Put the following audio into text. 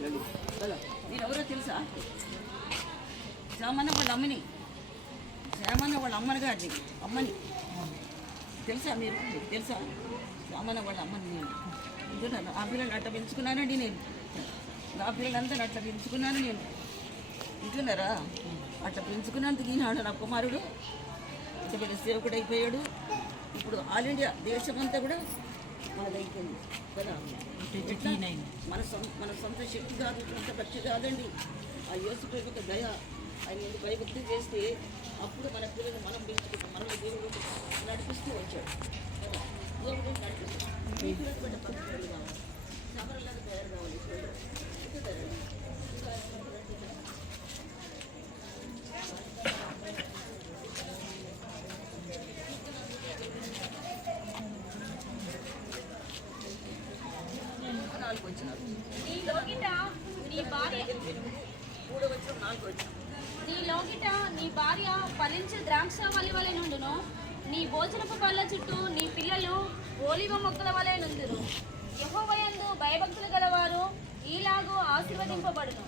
నేను ఎవరో తెలుసా? శ్యామన్న వాళ్ళ అమ్మని, శ్యామన్న వాళ్ళ అమ్మని గారిని, అమ్మని తెలుసా మీకు తెలుసా? శ్యామన్న వాళ్ళ అమ్మని నేను వింటున్నాను. ఆ పిల్లలు అట్లా పెంచుకున్నానండి నేను, నా పిల్లలందరూ అట్లా పెంచుకున్నాను నేను. వింటున్నారా? అట్లా పెంచుకున్నందుకు ఈనాడు నా కుమారుడు ఇంత పెద్ద సేవకుడు అయిపోయాడు. ఇప్పుడు ఆల్ ఇండియా దేశమంతా కూడా మనదైపోయింది కదా. మన సొంత శక్తి కాదు, సొంత భక్తి కాదండి. ఆ యేసు ప్రభుత్వ దయ, ఆయన ఎందుకు భయభక్తి చేస్తే అప్పుడు మన పిల్లలు మనం పెంచుకుంటాం. మనల్ని దేవుడు నడిపిస్తూ వచ్చాడు కదా. దేవుడు నడిపిస్తాం. మీ పిల్లలు కూడా పద్ధతులు కావాలి, సమరలాగా తయారు కావాలి. నీలోగిట నీ భార్య ఫలించే ద్రాక్ష వల్లి వలె నుండును, నీ భోజనపు బల్ల చుట్టూ నీ పిల్లలు ఓలివ మొక్కల వలె నుండును. యెహోవా యందు భయభక్తులు గలవారు ఈలాగు ఆశీర్వదింపబడును.